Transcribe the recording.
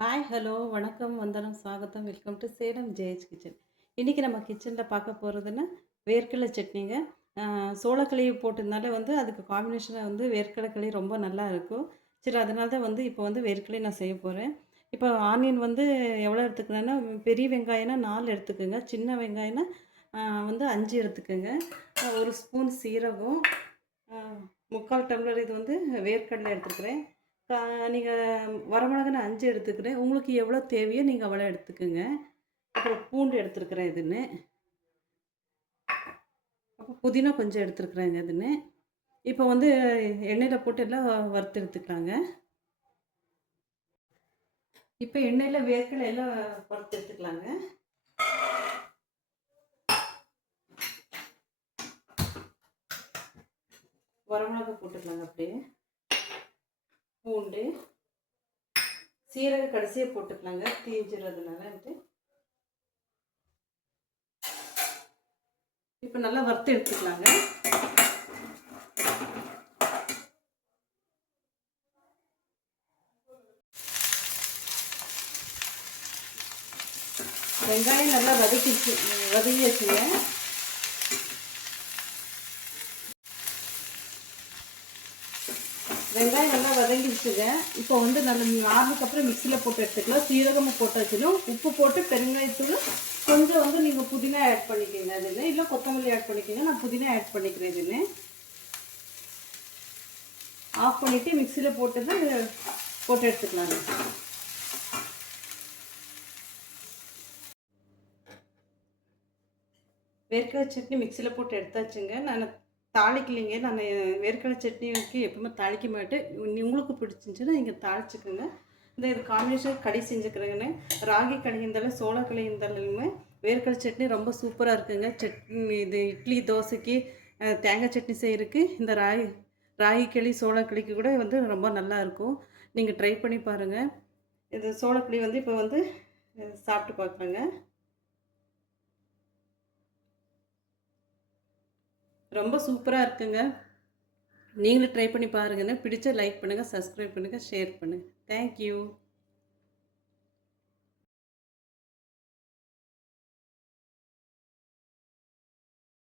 Hi, hello, வணக்கம், வந்தனம், ஸ்வாகத்தம், welcome to Salem Jaya's kitchen. இன்றைக்கி நம்ம கிச்சனில் பார்க்க போகிறதுன்னா வேர்க்கடலை சட்னிங்க. சோளக்களி போட்டிருந்தாலே வந்து அதுக்கு காம்பினேஷனாக வந்து வேர்க்கடலை களி ரொம்ப நல்லா இருக்கும். சரி, அதனால தான் வந்து இப்போ வந்து வேர்க்கடலை நான் செய்ய போகிறேன். இப்போ ஆனியன் வந்து எவ்வளோ எடுத்துக்கிறேன்னா, பெரிய வெங்காயம்னா 4 எடுத்துக்கோங்க, சின்ன வெங்காயம்னா வந்து 5 எடுத்துக்கோங்க. 1 ஸ்பூன் சீரகம், 3/4 டம்ளர் இது வந்து வேர்க்கடலை எடுத்துக்கிறேன். கா நீங்கள் வரமிளகா நான் 5 எடுத்துக்கிறேன். உங்களுக்கு எவ்வளோ தேவையோ நீங்கள் அவ்வளோ எடுத்துக்கோங்க. அப்புறம் பூண்டு எடுத்துருக்கிறேன் இதுன்னு. அப்புறம் புதினா கொஞ்சம் எடுத்துருக்குறேங்க இதுன்னு. இப்போ வந்து எண்ணெயில் போட்டு எல்லாம் வறுத்து எடுத்துக்கலாங்க. இப்போ எண்ணெயில் வேர்க்கடலை எல்லாம் வறுத்து எடுத்துக்கலாங்க. வரமிளகா போட்டுக்கலாங்க அப்படியே. பூண்டு, சீரகம் கடைசியாக போட்டுக்கலாங்க, தீஞ்சிடுறதுனாலன்ட்டு. இப்போ நல்லா வறுத்து எடுத்துக்கலாங்க. வெங்காயம் நல்லா வதக்கியாச்சுங்க. வெங்காயம் நல்லா வதங்கிடுச்சுங்க. இப்போ வந்து நல்லா ஆறுனதுக்கப்புறம் மிக்சியில் போட்டு எடுத்துக்கலாம். சீரகமும் போட்டாச்சுன்னா உப்பு போட்டு பெருங்காயத்தூள் கொஞ்சம் வந்து நீங்கள் புதினா ஆட் பண்ணிக்கோங்க அதில், இல்லை கொத்தமல்லி ஆட் பண்ணிக்கோங்க. நான் புதினா ஆட் பண்ணிக்கிறேன் இதுன்னு. ஆஃப் பண்ணிவிட்டு மிக்சியில் போட்டு தான் போட்டு எடுத்துக்கலாங்க. வேர்க்கடலை சட்னி மிக்சியில் போட்டு எடுத்தாச்சுங்க. நான் தாளிக்கலைங்க. நான் வேர்க்கடலை சட்னிக்கு எப்பவுமே தாளிக்க மாட்டேன். உங்களுக்கு பிடிச்சிருந்துச்சுன்னா நீங்கள் தாளிச்சுக்கோங்க. இது காம்பினேஷன் களி செஞ்சுக்கிறேங்கன்னு. ராகி களி இருந்தாலும் சோளக்களி இருந்தாலுமே வேர்க்கடலை சட்னி ரொம்ப சூப்பராக இருக்குங்க. சட்னி இது இட்லி தோசைக்கு தேங்காய் சட்னி செய்கிறதுக்கு இந்த ராகி களி சோளக்களிக்கு கூட வந்து ரொம்ப நல்லா இருக்கும். நீங்கள் ட்ரை பண்ணி பாருங்கள். இது சோளக்களி வந்து இப்போ வந்து சாப்பிட்டு பார்க்குறேங்க. ரொம்ப சூப்பராக இருக்குங்க. நீங்களும் ட்ரை பண்ணி பாருங்கன்னு. பிடிச்ச லைக் பண்ணுங்கள், சப்ஸ்கிரைப் பண்ணுங்கள், ஷேர் பண்ணுங்கள். தேங்க்யூ.